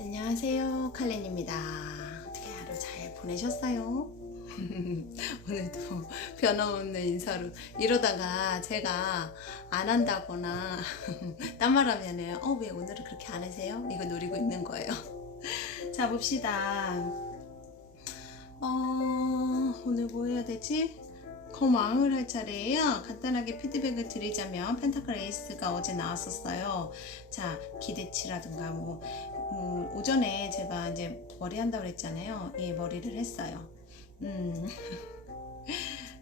안녕하세요, 칼렌입니다. 어떻게 하루 잘 보내셨어요? 오늘도 변함없는 인사로 이러다가 제가 안 한다거나 딴 말 하면은 왜 오늘은 그렇게 안 하세요? 이거 노리고 있는 거예요. 자, 봅시다. 오늘 뭐 해야 되지? 거망을 할 차례예요. 간단하게 피드백을 드리자면 펜타클 에이스가 어제 나왔었어요. 자, 기대치라든가 오전에 제가 이제 머리 한다고 그랬잖아요. 예, 머리를 했어요.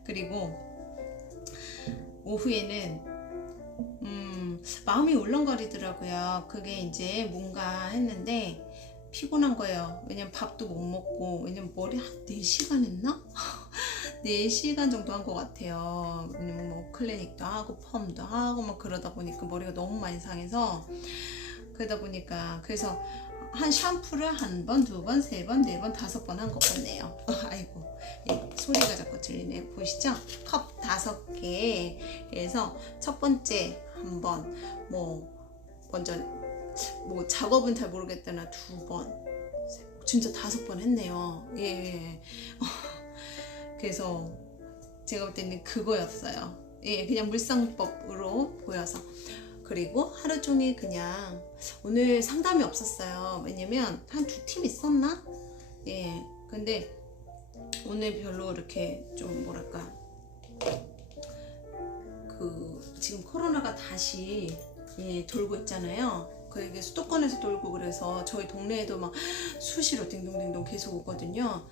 그리고 오후에는 마음이 울렁거리더라고요. 그게 이제 뭔가 했는데 피곤한 거예요. 왜냐면 밥도 못 먹고, 왜냐면 머리 한 4시간 했나? 4시간 정도 한 것 같아요. 왜냐면 뭐 클리닉도 하고 펌도 하고 막 그러다 보니까 머리가 너무 많이 상해서, 그러다 보니까 그래서 한 샴푸를 한 번, 두 번, 세 번, 네 번, 5번 한 것 같네요. 아이고, 예, 소리가 자꾸 들리네. 보시죠? 컵 5개에서 첫 번째 한 번, 먼저 작업은 잘 모르겠다나 2번, 진짜 5번 했네요. 예. 그래서 제가 볼 때는 그거였어요. 예, 그냥 물상법으로 보여서. 그리고 하루 종일 그냥 오늘 상담이 없었어요. 왜냐면 한 2팀 있었나? 예. 근데 오늘 별로 이렇게 좀 뭐랄까, 지금 코로나가 다시 돌고 있잖아요. 이게 수도권에서 돌고, 그래서 저희 동네에도 막 수시로 딩동딩동 계속 오거든요.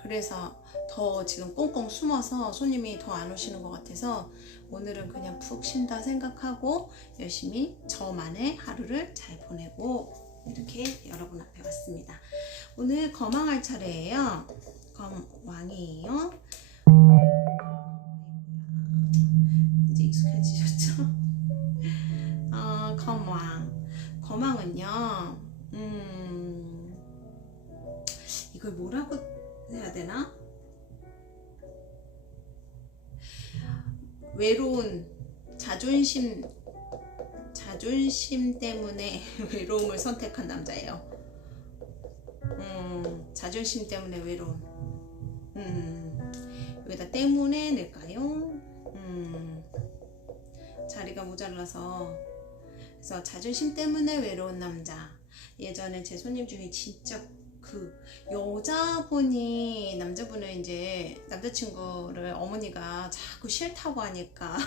그래서 더 지금 꽁꽁 숨어서 손님이 더 안 오시는 것 같아서 오늘은 그냥 푹 쉰다 생각하고 열심히 저만의 하루를 잘 보내고 이렇게 여러분 앞에 왔습니다. 오늘 거망할 차례예요. 검왕이에요. 이제 익숙해지셨죠? 거망은요, 이걸 뭐라고 해야 되나? 외로운 자존심 때문에 외로움을 선택한 남자예요. 자존심 때문에 외로움. 여기다 때문에 낼까요? 자리가 모자라서. 그래서 자존심 때문에 외로운 남자. 예전에 제 손님 중에 진짜 여자분이 남자분을 이제 남자친구를 어머니가 자꾸 싫다고 하니까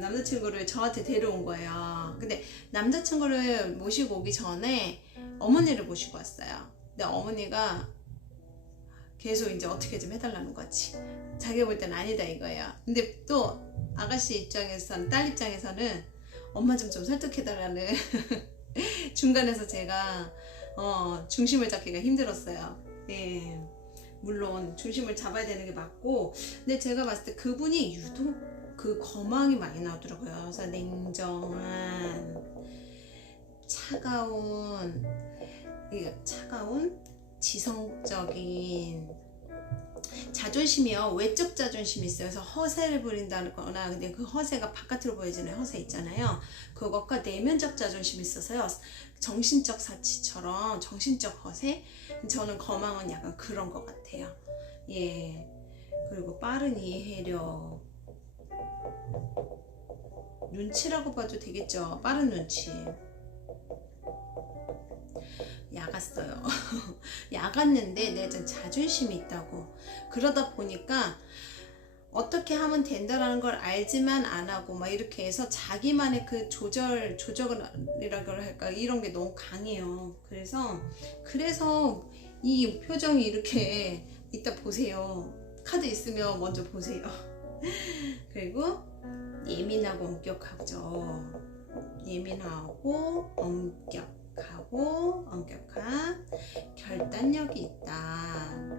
남자친구를 저한테 데려온 거예요. 근데 남자친구를 모시고 오기 전에 어머니를 모시고 왔어요. 근데 어머니가 계속 이제 어떻게 좀 해달라는 거지. 자기가 볼 땐 아니다 이거예요. 근데 또 아가씨 입장에서는, 딸 입장에서는 엄마 좀 설득해달라는 중간에서 제가 중심을 잡기가 힘들었어요. 예, 물론 중심을 잡아야 되는 게 맞고, 근데 제가 봤을 때 그분이 유독 그 거망이 많이 나오더라고요. 그래서 냉정한, 차가운, 지성적인, 자존심이요. 외적 자존심이 있어요. 그래서 허세를 부린다거나, 근데 그 허세가 바깥으로 보여지는 허세 있잖아요. 그것과 내면적 자존심이 있어서요. 정신적 사치처럼 정신적 허세? 저는 거망은 약간 그런 것 같아요. 예. 그리고 빠른 이해력. 눈치라고 봐도 되겠죠. 빠른 눈치. 야갔어요. 야갔는데 내가 자존심이 있다고. 그러다 보니까 어떻게 하면 된다라는 걸 알지만 안 하고 막 이렇게 해서 자기만의 그 조절이라고 할까, 이런 게 너무 강해요. 그래서 이 표정이 이렇게, 이따 보세요. 카드 있으면 먼저 보세요. 그리고 예민하고 엄격하죠. 예민하고 엄격한 결단력이 있다.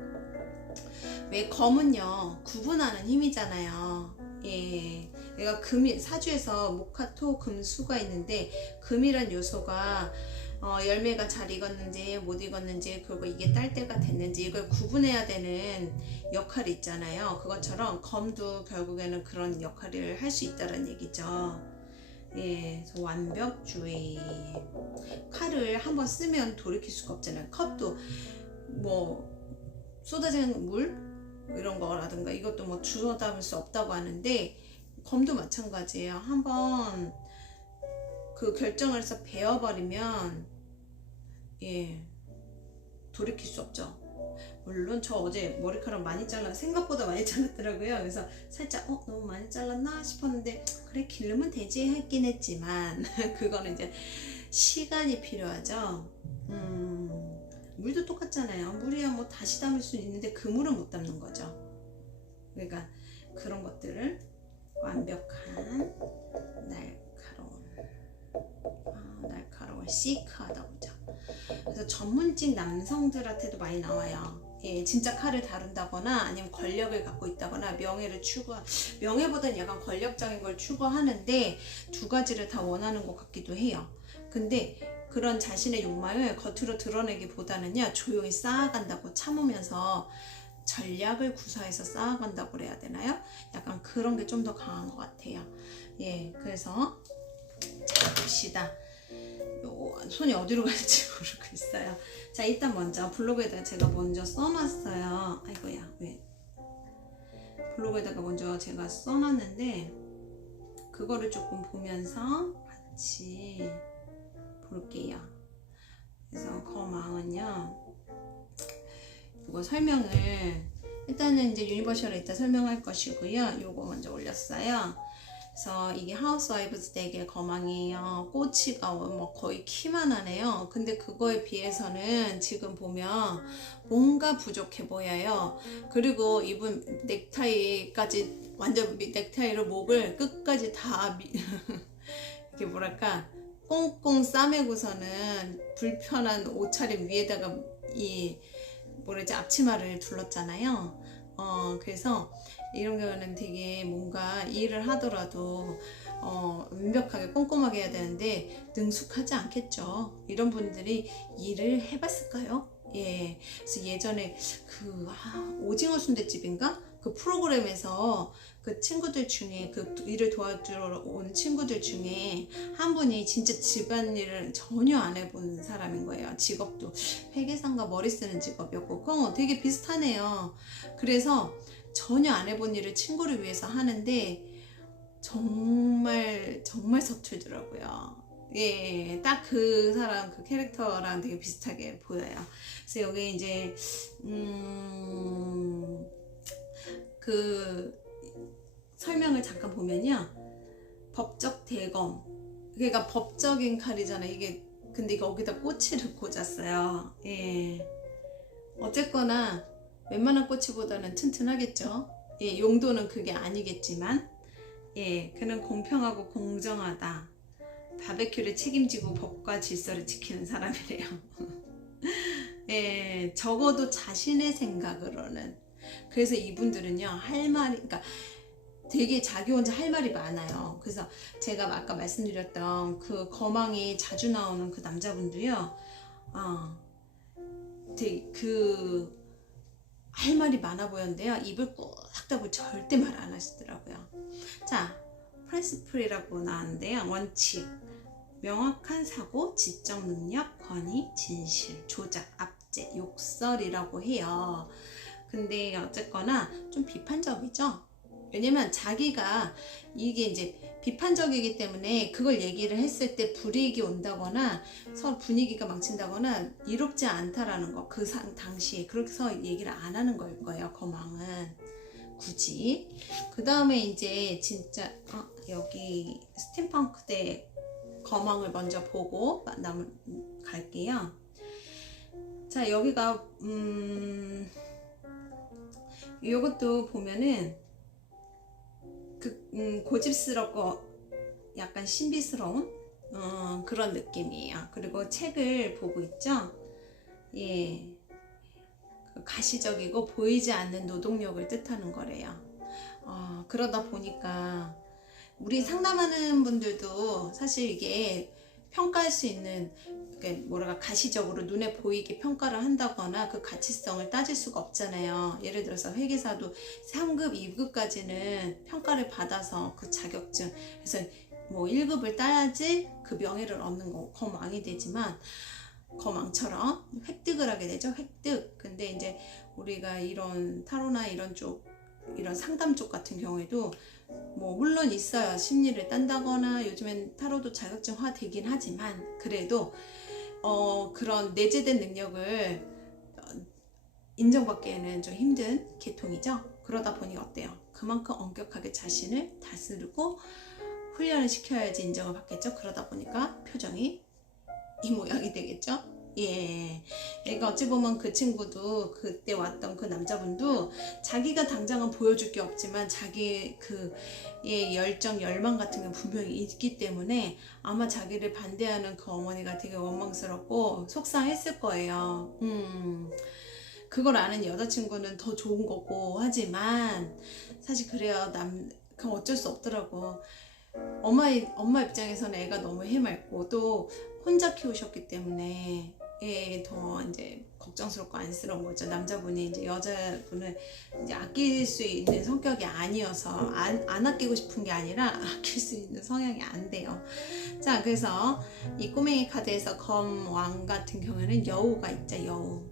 왜 검은요, 구분하는 힘이잖아요. 예, 내가 사주에서 목화토 금수가 있는데, 금이란 요소가 열매가 잘 익었는지 못 익었는지, 그리고 이게 딸 때가 됐는지 이걸 구분해야 되는 역할이 있잖아요. 그것처럼 검도 결국에는 그런 역할을 할 수 있다는 얘기죠. 예, 그래서 완벽주의. 칼을 한번 쓰면 돌이킬 수가 없잖아요. 컵도 뭐 쏟아지는 물 이런 거라든가 이것도 뭐 주워 담을 수 없다고 하는데, 검도 마찬가지예요. 한번 그 결정을 해서 베어버리면 예, 돌이킬 수 없죠. 물론 저 어제 머리카락 많이 생각보다 많이 잘랐더라고요. 그래서 살짝 너무 많이 잘랐나 싶었는데, 그래 기르면 되지 했긴 했지만 그거는 이제 시간이 필요하죠. 물도 똑같잖아요. 물이야 뭐 다시 담을 수 있는데 그 물은 못 담는 거죠. 그러니까 그런 것들을 완벽한 날카로운 시크하다 보죠. 그래서 전문직 남성들한테도 많이 나와요. 예, 진짜 칼을 다룬다거나 아니면 권력을 갖고 있다거나 명예보다는 약간 권력적인 걸 추구하는데 두 가지를 다 원하는 것 같기도 해요. 근데 그런 자신의 욕망을 겉으로 드러내기보다는요, 조용히 쌓아간다고, 참으면서 전략을 구사해서 쌓아간다고 그래야 되나요? 약간 그런 게 좀 더 강한 것 같아요. 예, 그래서 자 봅시다. 손이 어디로 갈지 모르고 있어요. 자, 일단 먼저 블로그에다가 제가 먼저 써놨어요. 아이고야, 왜 블로그에다가 먼저 제가 써놨는데 그거를 조금 보면서 같이 볼게요. 그래서 거망은요, 이거 설명을 일단은 이제 유니버셜에 이따 설명할 것이고요. 요거 먼저 올렸어요. 그래서 이게 하우스와이브즈 댁의 거망이에요. 꼬치가 뭐 거의 키만 하네요. 근데 그거에 비해서는 지금 보면 뭔가 부족해 보여요. 그리고 입은 넥타이까지 완전 넥타이로 목을 끝까지 다 이게 뭐랄까 꽁꽁 싸매고서는 불편한 옷차림 위에다가 이 뭐라지 앞치마를 둘렀잖아요. 그래서 이런 경우는 되게 뭔가 일을 하더라도 완벽하게 꼼꼼하게 해야 되는데 능숙하지 않겠죠. 이런 분들이 일을 해봤을까요? 예, 그래서 예전에 그 오징어 순댓집인가? 그 프로그램에서 그 친구들 중에 그 일을 도와주러 온 친구들 중에 한 분이 진짜 집안일을 전혀 안 해본 사람인 거예요. 직업도 회계사인가 머리 쓰는 직업이었고 되게 비슷하네요. 그래서 전혀 안 해본 일을 친구를 위해서 하는데 정말 서툴더라고요. 예, 딱 그 사람 그 캐릭터랑 되게 비슷하게 보여요. 그래서 여기 이제 그 설명을 잠깐 보면요, 법적 대검, 그러니까 법적인 칼이잖아요. 이게 근데 거기다 꼬치를 꽂았어요. 예, 어쨌거나 웬만한 꼬치보다는 튼튼하겠죠. 예, 용도는 그게 아니겠지만, 예, 그는 공평하고 공정하다. 바베큐를 책임지고 법과 질서를 지키는 사람이래요. 예, 적어도 자신의 생각으로는. 그래서 이분들은요, 그러니까 되게 자기 혼자 할 말이 많아요. 그래서 제가 아까 말씀드렸던 그 거망이 자주 나오는 그 남자분도요, 되게 할 말이 많아 보였는데요, 입을 꾹 닫고 절대 말 안 하시더라고요. 자, 프린시플이라고 나왔는데요, 원칙. 명확한 사고, 지적 능력, 권위, 진실, 조작, 압제, 욕설이라고 해요. 근데 어쨌거나 좀 비판적이죠. 왜냐면 자기가 이게 이제 비판적이기 때문에 그걸 얘기를 했을 때 불이익이 온다거나 서로 분위기가 망친다거나 이롭지 않다라는 거, 그 당시에 그래서 얘기를 안 하는 걸 거예요, 거망은. 굳이. 그 다음에 이제 진짜 여기 스팀펑크 대 거망을 먼저 보고 갈게요. 자, 여기가 이것도 보면은 고집스럽고 약간 신비스러운 그런 느낌이에요. 그리고 책을 보고 있죠. 예, 가시적이고 보이지 않는 노동력을 뜻하는 거래요. 그러다 보니까 우리 상담하는 분들도 사실 이게 평가할 수 있는, 뭐랄까 가시적으로 눈에 보이게 평가를 한다거나 그 가치성을 따질 수가 없잖아요. 예를 들어서 회계사도 3급, 2급까지는 평가를 받아서 그 자격증, 그래서 뭐 1급을 따야지 그 명예를 얻는 거 거망이 되지만 거망처럼 획득을 하게 되죠. 획득. 근데 이제 우리가 이런 타로나 이런 쪽 이런 상담 쪽 같은 경우에도 뭐 물론 있어요. 심리를 딴다거나 요즘엔 타로도 자격증화 되긴 하지만 그래도 그런 내재된 능력을 인정받기에는 좀 힘든 계통이죠. 그러다 보니 어때요? 그만큼 엄격하게 자신을 다스리고 훈련을 시켜야지 인정을 받겠죠. 그러다 보니까 표정이 이 모양이 되겠죠. 예. 그러니까 어찌 보면 그 친구도 그때 왔던 그 남자분도 자기가 당장은 보여줄 게 없지만 자기 그 열정, 열망 같은 게 분명히 있기 때문에 아마 자기를 반대하는 그 어머니가 되게 원망스럽고 속상했을 거예요. 그걸 아는 여자친구는 더 좋은 거고 하지만 사실 그래요. 그럼 어쩔 수 없더라고. 엄마 입장에서는 애가 너무 해맑고 또 혼자 키우셨기 때문에 더 이제 걱정스럽고 안쓰러운 거죠. 남자분이 이제 여자분을 이제 아낄 수 있는 성격이 아니어서 안 아끼고 싶은 게 아니라 아낄 수 있는 성향이 안 돼요. 자, 그래서 이 꼬맹이 카드에서 검왕 같은 경우에는 여우가 있죠. 여우.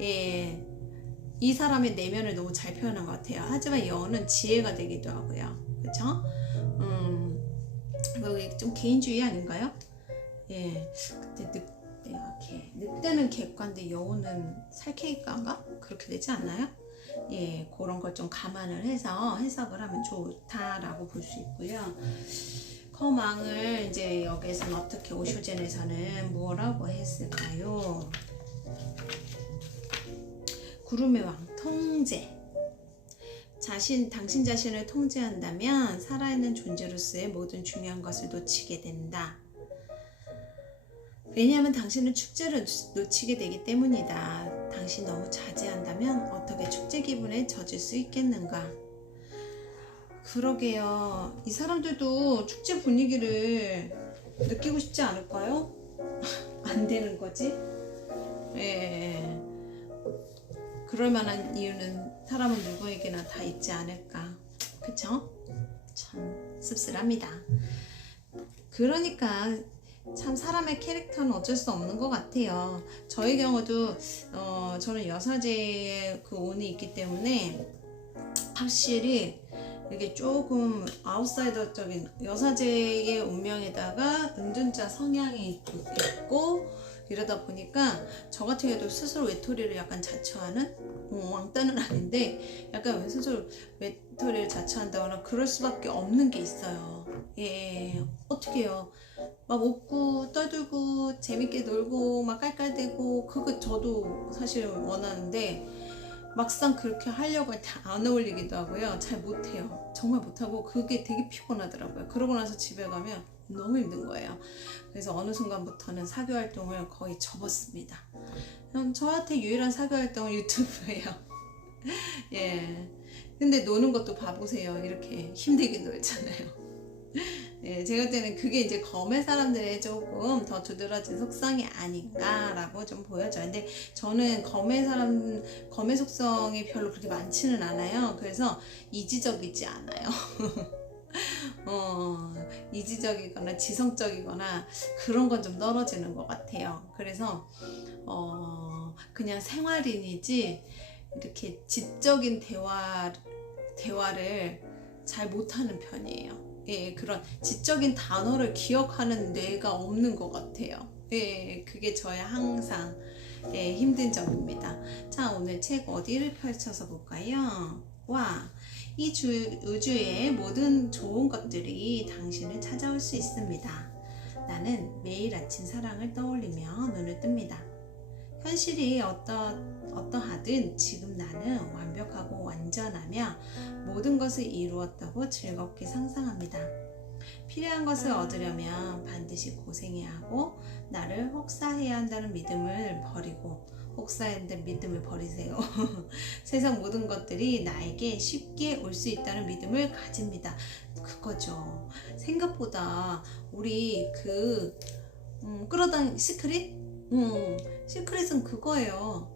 예. 이 사람의 내면을 너무 잘 표현한 것 같아요. 하지만 여우는 지혜가 되기도 하고요. 그쵸? 좀 개인주의 아닌가요? 예. 그때 늑대는 객관데 여우는 살케이가인가? 그렇게 되지 않나요? 예, 그런 걸 좀 감안을 해서 해석을 하면 좋다라고 볼 수 있고요. 검왕을 이제 여기에서는 어떻게 오쇼젠에서는 뭐라고 했을까요? 구름의 왕, 통제. 당신 자신을 통제한다면 살아있는 존재로서의 모든 중요한 것을 놓치게 된다. 왜냐하면 당신은 축제를 놓치게 되기 때문이다. 당신 너무 자제한다면 어떻게 축제 기분에 젖을 수 있겠는가? 그러게요. 이 사람들도 축제 분위기를 느끼고 싶지 않을까요? 안 되는 거지? 예. 그럴 만한 이유는 사람은 누구에게나 다 있지 않을까. 그쵸? 참 씁쓸합니다. 그러니까 참 사람의 캐릭터는 어쩔 수 없는 것 같아요. 저의 경우도 저는 여사제의 그 운이 있기 때문에 확실히 이게 조금 아웃사이더적인 여사제의 운명에다가 은둔자 성향이 있고 이러다 보니까 저 같은 경우도 스스로 외톨이를 약간 자처하는 왕따는 아닌데 약간 스스로 외톨이를 자처한다거나 그럴 수밖에 없는 게 있어요. 예, 어떻게 해요? 막 웃고 떠들고 재밌게 놀고 막 깔깔대고 그거 저도 사실 원하는데 막상 그렇게 하려고 할 때 안 어울리기도 하고요. 잘 못해요. 정말 못하고 그게 되게 피곤하더라고요. 그러고 나서 집에 가면 너무 힘든 거예요. 그래서 어느 순간부터는 사교 활동을 거의 접었습니다. 저한테 유일한 사교 활동은 유튜브예요. 예. 근데 노는 것도 봐보세요. 이렇게 힘들게 놀잖아요. 예, 제가 때는 그게 이제 검의 사람들의 조금 더 두드러진 속성이 아닌가라고 좀 보여져요. 근데 저는 검의 속성이 별로 그렇게 많지는 않아요. 그래서 이지적이지 않아요. 이지적이거나 지성적이거나 그런 건 좀 떨어지는 것 같아요. 그래서 그냥 생활인이지 이렇게 지적인 대화를 잘 못하는 편이에요. 예, 그런 지적인 단어를 기억하는 뇌가 없는 것 같아요. 예, 그게 저의 항상 힘든 점입니다. 자, 오늘 책 어디를 펼쳐서 볼까요? 와, 이 우주의 모든 좋은 것들이 당신을 찾아올 수 있습니다. 나는 매일 아침 사랑을 떠올리며 눈을 뜹니다. 현실이 어떠하든 지금 나는 완벽하고 완전하며 모든 것을 이루었다고 즐겁게 상상합니다. 필요한 것을 얻으려면 반드시 고생해야 하고 나를 혹사해야 한다는 믿음을 버리고 혹사한다는 믿음을 버리세요. 세상 모든 것들이 나에게 쉽게 올 수 있다는 믿음을 가집니다. 그거죠. 생각보다 우리 끌어당 시크릿? 시크릿은 그거예요.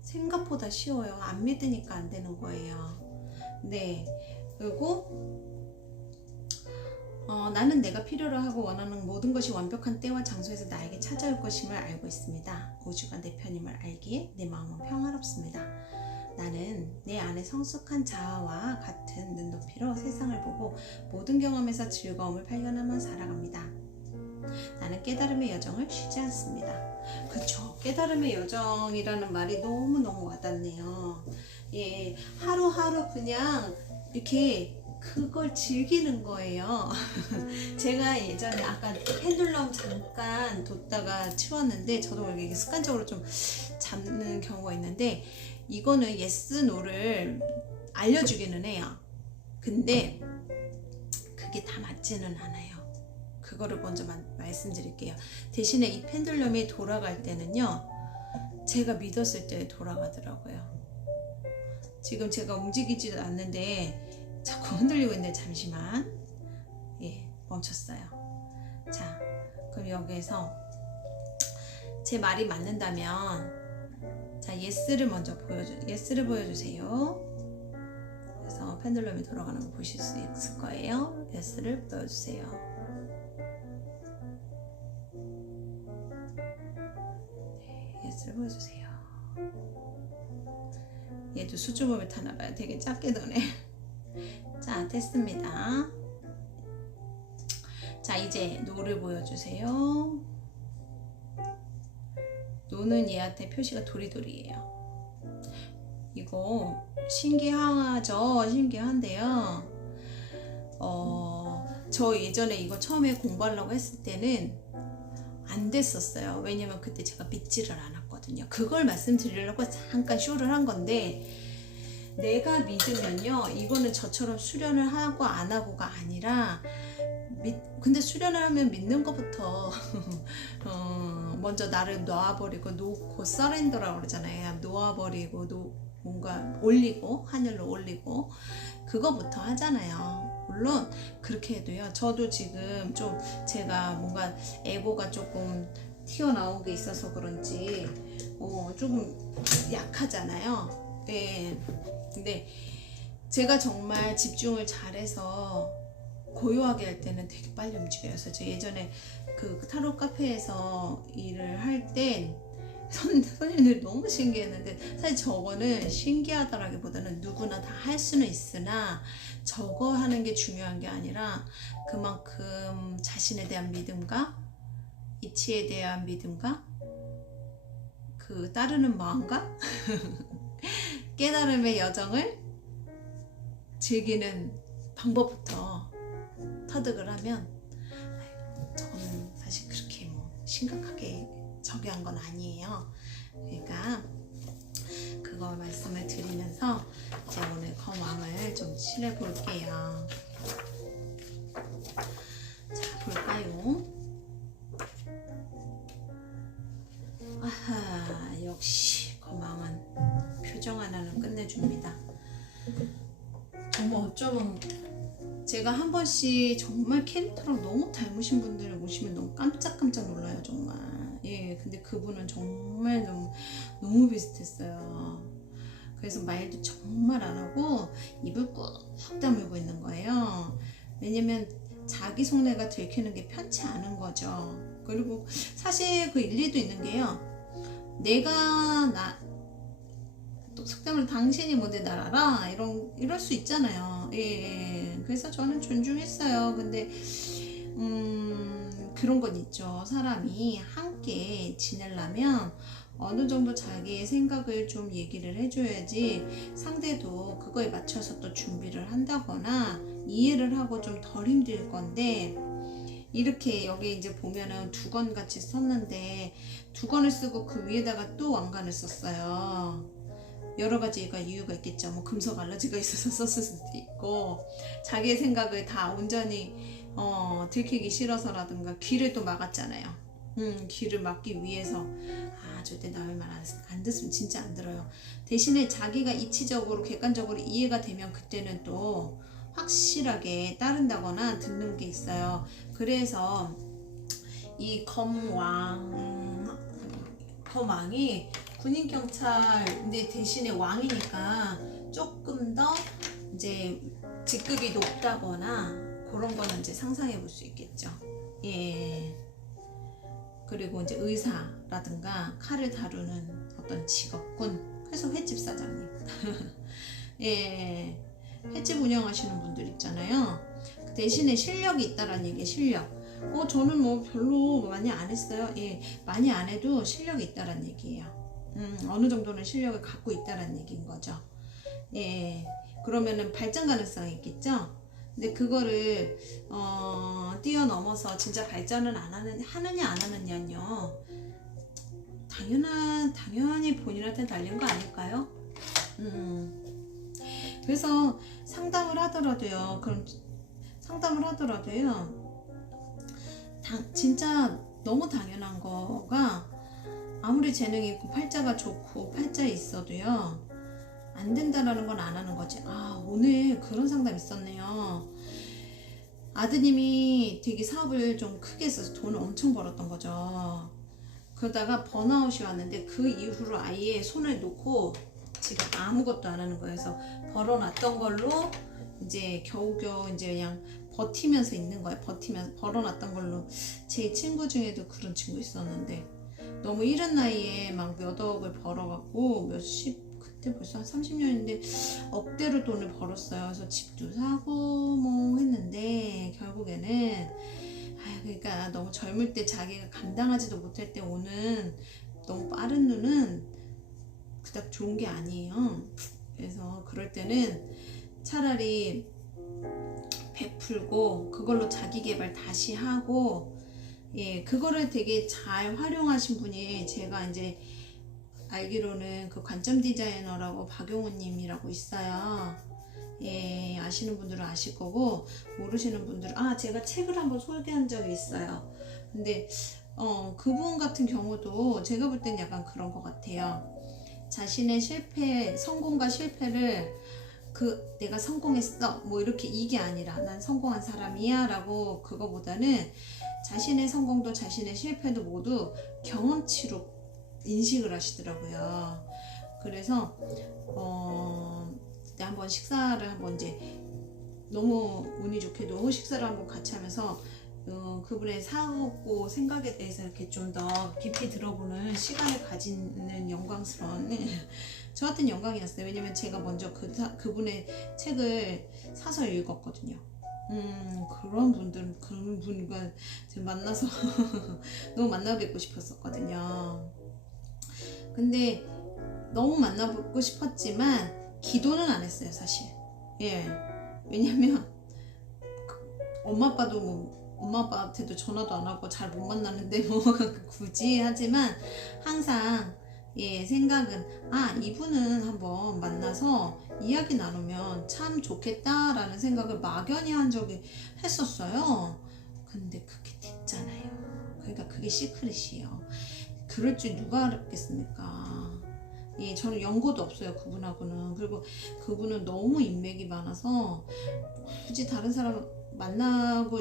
생각보다 쉬워요. 안 믿으니까 안 되는 거예요. 네. 그리고 나는 내가 필요로 하고 원하는 모든 것이 완벽한 때와 장소에서 나에게 찾아올 것임을 알고 있습니다. 우주가 내 편임을 알기에 내 마음은 평화롭습니다. 나는 내 안에 성숙한 자아와 같은 눈높이로 세상을 보고 모든 경험에서 즐거움을 발견하며 살아갑니다. 나는 깨달음의 여정을 쉬지 않습니다. 그쵸, 깨달음의 여정이라는 말이 너무너무 와닿네요. 예, 하루하루 그냥 이렇게 그걸 즐기는 거예요. 제가 예전에 아까 펜듈럼 잠깐 뒀다가 치웠는데 저도 모르게 습관적으로 좀 잡는 경우가 있는데, 이거는 예스 노를 알려주기는 해요. 근데 그게 다 맞지는 않아요. 그거를 먼저 말씀드릴게요. 대신에 이 펜듈럼이 돌아갈 때는요, 제가 믿었을 때 돌아가더라고요. 지금 제가 움직이지도 않는데 자꾸 흔들리고 있는데, 잠시만, 예, 멈췄어요. 자, 그럼 여기에서 제 말이 맞는다면, 자, 예스를 먼저 예스를 보여주세요. 그래서 펜듈럼이 돌아가는 거 보실 수 있을 거예요. 예스를 보여주세요. 네, 예스를 보여주세요. 얘도 수줍음을 타나봐요. 되게 작게 도네. 자, 됐습니다. 자, 이제 노를 보여주세요. 노는 얘한테 표시가 도리도리예요. 이거 신기하죠? 신기한데요. 저 예전에 이거 처음에 공부하려고 했을 때는 안 됐었어요. 왜냐면 그때 제가 믿지를 않았거든요. 그걸 말씀드리려고 잠깐 쇼를 한 건데, 내가 믿으면요, 이거는 저처럼 수련을 하고 안 하고가 아니라, 근데 수련을 하면 믿는 것부터 먼저 나를 놓아버리고, 놓고 서렌더라고 그러잖아요. 놓아버리고 뭔가 올리고, 하늘로 올리고, 그거부터 하잖아요. 물론 그렇게 해도요, 저도 지금 좀 제가 뭔가 에고가 조금 튀어나온 게 있어서 그런지 조금 약하잖아요. 네. 근데 제가 정말 집중을 잘해서 고요하게 할 때는 되게 빨리 움직여요. 그래서 저 예전에 그 타로 카페에서 일을 할 때 손님들이 너무 신기했는데, 사실 저거는 신기하다라기보다는 누구나 다 할 수는 있으나, 저거 하는 게 중요한 게 아니라 그만큼 자신에 대한 믿음과 이치에 대한 믿음과 그 따르는 마음과 깨달음의 여정을 즐기는 방법부터 터득을 하면, 저는 사실 그렇게 뭐 심각하게 저기 한 건 아니에요. 그러니까 그거 말씀을 드리면서 이제 오늘 검왕을 좀 칠해 볼게요. 자, 볼까요? 아하, 역시 검왕은 표정 하나는 끝내줍니다. 정말 어쩌면 제가 한 번씩 정말 캐릭터랑 너무 닮으신 분들을 보시면 너무 깜짝깜짝 놀라요, 정말. 예, 근데 그분은 정말 너무 비슷했어요. 그래서 말도 정말 안 하고 입을 꾹 다물고 있는 거예요. 왜냐면 자기 속내가 들키는 게 편치 않은 거죠. 그리고 사실 그 일리도 있는 게요, 내가 또 속담을 당신이 뭔데 날 알아? 이럴 수 있잖아요. 예. 그래서 저는 존중했어요. 근데 그런 건 있죠. 사람이 함께 지내려면 어느 정도 자기의 생각을 좀 얘기를 해줘야지 상대도 그거에 맞춰서 또 준비를 한다거나 이해를 하고 좀 덜 힘들 건데, 이렇게 여기 이제 보면은 두 권 같이 썼는데, 두 권을 쓰고 그 위에다가 또 왕관을 썼어요. 여러 가지가 이유가 있겠죠. 뭐 금속 알러지가 있어서 썼을 수도 있고, 자기의 생각을 다 온전히 들키기 싫어서라든가, 귀를 또 막았잖아요. 귀를 막기 위해서. 절대 남의 말 안 듣으면 진짜 안 들어요. 대신에 자기가 이치적으로 객관적으로 이해가 되면 그때는 또 확실하게 따른다거나 듣는 게 있어요. 그래서 이 검왕이 군인경찰, 근데 대신에 왕이니까 조금 더 이제 직급이 높다거나 그런 거는 이제 상상해 볼 수 있겠죠. 예. 그리고 이제 의사라든가 칼을 다루는 어떤 직업군, 그래서 횟집 사장님. 예. 횟집 운영하시는 분들 있잖아요. 그 대신에 실력이 있다라는 얘기예요. 실력. 저는 뭐 별로 많이 안 했어요. 예. 많이 안 해도 실력이 있다라는 얘기예요. 어느 정도는 실력을 갖고 있다라는 얘기인 거죠. 예. 그러면은 발전 가능성이 있겠죠. 근데 그거를 뛰어넘어서 진짜 발전을 하느냐 안 하느냐는요. 당연히 본인한테 달린 거 아닐까요? 그래서 상담을 하더라도요. 진짜 너무 당연한 거가, 아무리 재능이 있고 팔자가 좋고 팔자에 있어도요, 안 된다라는 건 안 하는 거지. 오늘 그런 상담 있었네요. 아드님이 되게 사업을 좀 크게 했어서 돈을 엄청 벌었던 거죠. 그러다가 번아웃이 왔는데 그 이후로 아예 손을 놓고 지금 아무것도 안 하는 거예요. 그래서 벌어놨던 걸로 이제 겨우겨우 이제 그냥 버티면서 있는 거예요. 벌어놨던 걸로. 제 친구 중에도 그런 친구 있었는데, 너무 이른 나이에 막 몇 억을 벌어갖고 그때 벌써 한 30년인데 억대로 돈을 벌었어요. 그래서 집도 사고 뭐 했는데 결국에는 그러니까 너무 젊을 때 자기가 감당하지도 못할 때 오는 너무 빠른 눈은 그닥 좋은 게 아니에요. 그래서 그럴 때는 차라리 베풀고 그걸로 자기 개발 다시 하고, 예, 그거를 되게 잘 활용하신 분이, 제가 이제 알기로는 그 관점 디자이너라고 박용훈 님이라고 있어요. 예, 아시는 분들은 아실 거고, 모르시는 분들은, 제가 책을 한번 소개한 적이 있어요. 근데 그분 같은 경우도 제가 볼 땐 약간 그런 것 같아요. 자신의 성공과 실패를 내가 성공했어 뭐 이렇게 이게 아니라 난 성공한 사람이야 라고, 그거보다는 자신의 성공도 자신의 실패도 모두 경험치로 인식을 하시더라고요. 그래서 그때 한번 이제 너무 운이 좋게도 식사를 한번 같이 하면서 그분의 사고 생각에 대해서 이렇게 좀 더 깊이 들어보는 시간을 가지는 영광스러운 저한테는 영광이었어요. 왜냐면 제가 먼저 그분의 책을 사서 읽었거든요. 그런 분과 제가 만나서 너무 만나뵙고 싶었었거든요. 근데 너무 만나뵙고 싶었지만 기도는 안 했어요, 사실. 예. 왜냐면 엄마 아빠한테도 전화도 안 하고 잘 못 만나는데 뭐 굳이 하지만 항상 생각은 이분은 한번 만나서 이야기 나누면 참 좋겠다라는 생각을 막연히 한 적이 했었어요. 근데 그게 됐잖아요. 그러니까 그게 시크릿이에요. 그럴 줄 누가 알았겠습니까? 예, 저는 연고도 없어요, 그분하고는. 그리고 그분은 너무 인맥이 많아서 굳이 다른 사람 만나고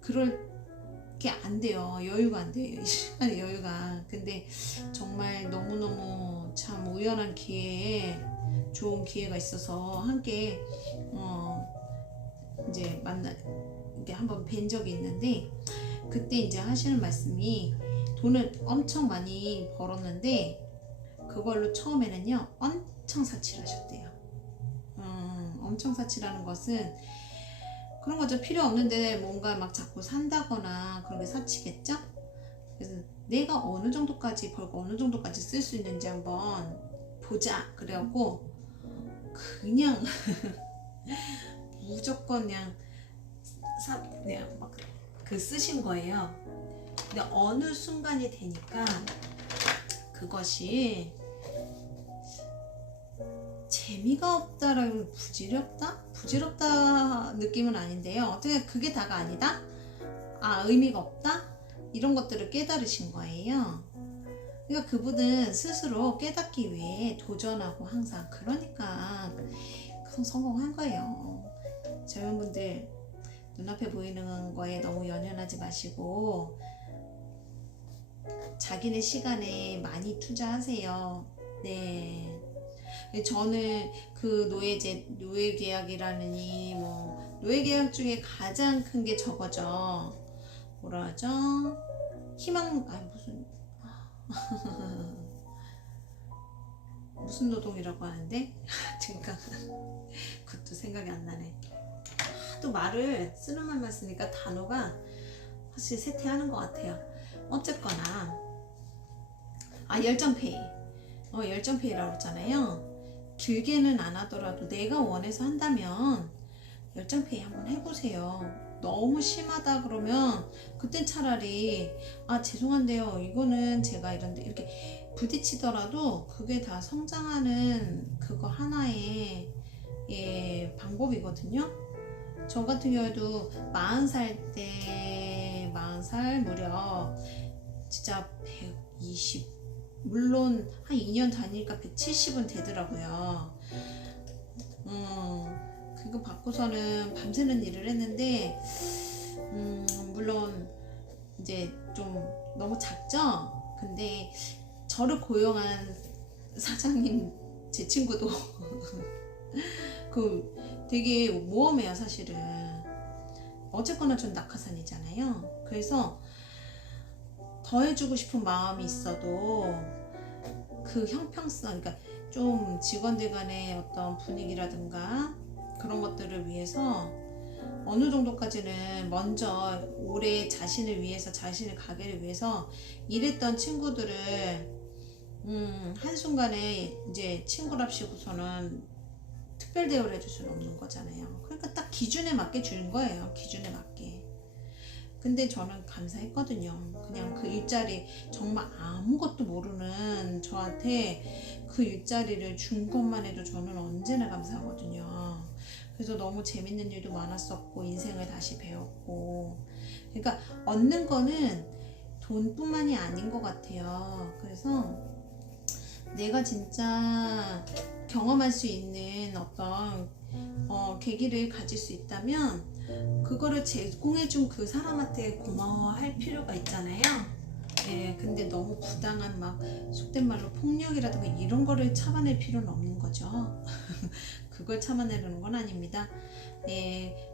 그럴 게 안 돼요. 여유가 안 돼요. 이 시간에 여유가. 근데 정말 너무너무 참 우연한 기회에 좋은 기회가 있어서 함께 이제 이게 한번 뵌 적이 있는데, 그때 이제 하시는 말씀이, 돈을 엄청 많이 벌었는데 그걸로 처음에는요 엄청 사치를 하셨대요. 엄청 사치라는 것은 그런 거죠. 필요 없는데 뭔가 막 자꾸 산다거나 그런 게 사치겠죠. 그래서 내가 어느 정도까지 벌고 어느 정도까지 쓸 수 있는지 한번 보자 그래갖고 그냥 무조건 그냥 막 쓰신 거예요. 근데 어느 순간이 되니까 그것이 재미가 없다라고, 부질없다 느낌은 아닌데요. 어떻게 그게 다가 아니다? 의미가 없다? 이런 것들을 깨달으신 거예요. 그러니까 그분은 스스로 깨닫기 위해 도전하고 항상, 그러니까 성공한 거예요. 젊은 분들 눈앞에 보이는 거에 너무 연연하지 마시고 자기네 시간에 많이 투자하세요. 네. 저는 그 노예 계약이라느니 뭐 노예 계약 중에 가장 큰 게 저거죠. 뭐라 하죠? 희망, 무슨 노동이라고 하는데? 잠깐 그것도 생각이 안 나네. 또 말을 쓰는 말만 쓰니까 단어가 확실히 쇠퇴하는 것 같아요. 어쨌거나 열정페이. 열정페이라고 했잖아요. 길게는 안 하더라도 내가 원해서 한다면 열정페이 한번 해보세요. 너무 심하다 그러면 그땐 차라리 죄송한데요, 이거는 제가 이렇게 부딪히더라도 그게 다 성장하는 그거 하나의 방법이거든요. 저 같은 경우에도 40살 무렵 진짜 120, 물론 한 2년 다니니까 170은 되더라고요. 그거 받고서는 밤새는 일을 했는데 물론 이제 좀 너무 작죠? 근데 저를 고용한 사장님, 제 친구도 되게 모험해요, 사실은. 어쨌거나 전 낙하산이잖아요. 그래서 더 해주고 싶은 마음이 있어도 그 형평성, 그러니까 좀 직원들 간의 어떤 분위기라든가 그런 것들을 위해서 어느 정도까지는 먼저 오래 자신을 위해서, 자신의 가게를 위해서 일했던 친구들을 한순간에 이제 친구랍시고서는 특별 대우를 해줄 수는 없는 거잖아요. 그러니까 딱 기준에 맞게 주는 거예요. 기준에 맞게. 근데 저는 감사했거든요. 그냥 그 일자리, 정말 아무것도 모르는 저한테 그 일자리를 준 것만 해도 저는 언제나 감사하거든요. 그래서 너무 재밌는 일도 많았었고, 인생을 다시 배웠고. 그러니까 얻는 거는 돈뿐만이 아닌 것 같아요. 그래서 내가 진짜 경험할 수 있는 어떤 계기를 가질 수 있다면 그거를 제공해준 그 사람한테 고마워할 필요가 있잖아요. 근데 너무 부당한 속된 말로 폭력이라든가 이런 거를 참아낼 필요는 없는 거죠. 그걸 참아내려는 건 아닙니다.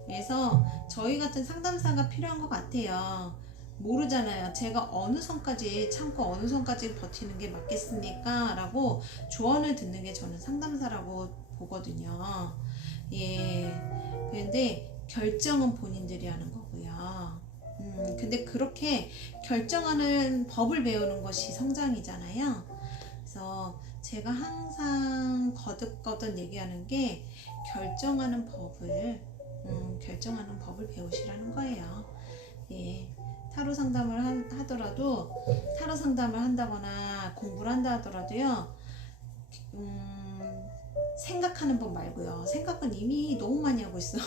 그래서 저희 같은 상담사가 필요한 것 같아요. 모르잖아요. 제가 어느 선까지 참고 어느 선까지 버티는 게 맞겠습니까? 라고 조언을 듣는 게 저는 상담사라고 보거든요. 근데 결정은 본인들이 하는 거고요. 근데 그렇게 결정하는 법을 배우는 것이 성장이잖아요. 그래서 제가 항상 거듭거듭 얘기하는 게 결정하는 법을 배우시라는 거예요. 타로 상담을 하더라도, 타로 상담을 한다거나 공부를 한다 하더라도요, 생각하는 법 말고요. 생각은 이미 너무 많이 하고 있어.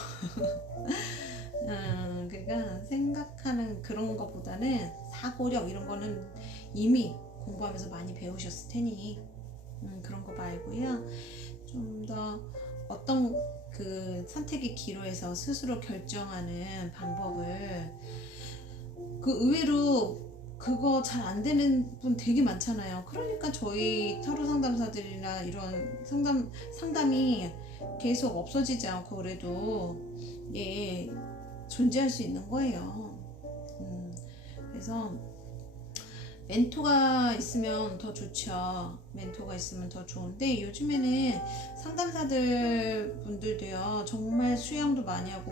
그러니까 생각하는 그런 것보다는 사고력 이런 거는 이미 공부하면서 많이 배우셨을 테니 그런 거 말고요. 좀 더 어떤 그 선택의 기로에서 스스로 결정하는 방법을, 그 의외로 그거 잘 안 되는 분 되게 많잖아요. 그러니까 저희 타로 상담사들이나 이런 상담이 계속 없어지지 않고 그래도 존재할 수 있는 거예요. 그래서 멘토가 있으면 더 좋죠. 멘토가 있으면 더 좋은데 요즘에는 상담사들 분들도요, 정말 수양도 많이 하고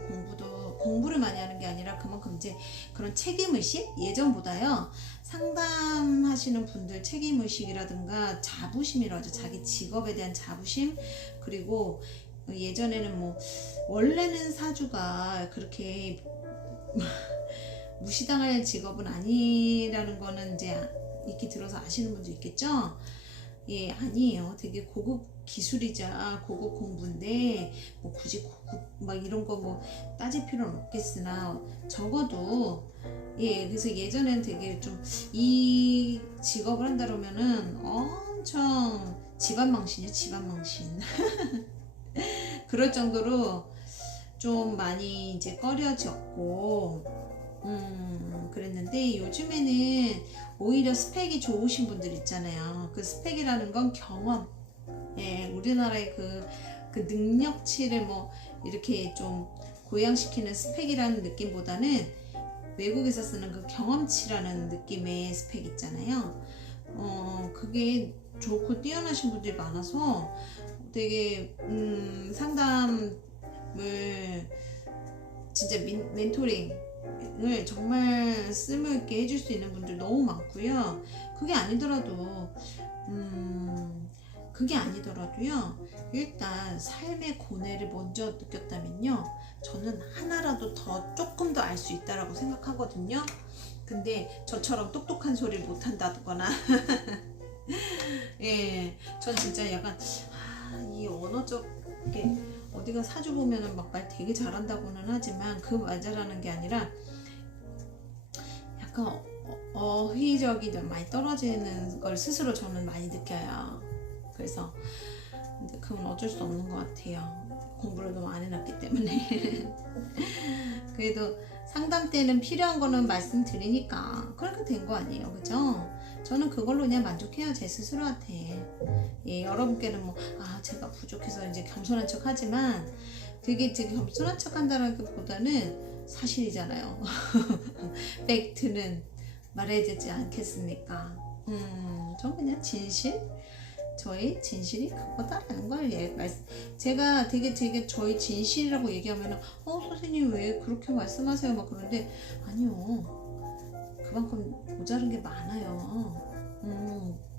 공부를 많이 하는 게 아니라 그만큼 이제 그런 책임의식, 예전보다요 상담하시는 분들 책임의식이라든가 자부심이라고 하죠. 자기 직업에 대한 자부심, 그리고 예전에는 원래는 사주가 그렇게 무시당할 직업은 아니라는 거는 이제 익히 들어서 아시는 분도 있겠죠? 아니에요. 되게 고급 기술이자 고급 공부인데 굳이 고급 이런 거 따질 필요는 없겠으나 적어도 그래서 예전엔 되게 좀 이 직업을 한다 그러면은 엄청 집안망신이에요. 집안망신. 그럴 정도로 좀 많이 이제 꺼려졌고 그랬는데 요즘에는 오히려 스펙이 좋으신 분들 있잖아요. 그 스펙이라는 건 경험, 우리나라의 그 능력치를 이렇게 좀 고양시키는 스펙이라는 느낌보다는 외국에서 쓰는 그 경험치라는 느낌의 스펙 있잖아요. 그게 좋고 뛰어나신 분들이 많아서 되게 상담을 진짜 멘토링을 정말 쓸모있게 해줄 수 있는 분들 너무 많고요. 그게 아니더라도요. 일단 삶의 고뇌를 먼저 느꼈다면요. 저는 하나라도 더 조금 더 알 수 있다라고 생각하거든요. 근데 저처럼 똑똑한 소리를 못한다거나 예, 전 진짜 약간 이 언어적 게 어디가 사주 보면은 막 말 되게 잘한다고는 하지만 그 말 잘하는 게 아니라 약간 어휘력이 좀 많이 떨어지는 걸 스스로 저는 많이 느껴요. 그래서 근데 그건 어쩔 수 없는 것 같아요. 공부를 너무 안 해놨기 때문에. 그래도 상담 때는 필요한 거는 말씀드리니까 그렇게 된 거 아니에요, 그죠? 저는 그걸로 그냥 만족해요, 제 스스로한테. 예, 여러분께는 뭐 제가 부족해서 이제 겸손한 척 하지만 되게 겸손한 척 한다는 것보다는 사실이잖아요. 팩트는 말해야 되지 않겠습니까? 전 그냥 진실? 저의 진실이 그거다라는 걸 제가 되게 저희 진실이라고 얘기하면 선생님 왜 그렇게 말씀하세요? 막 그러는데 아니요, 그만큼 모자른 게 많아요.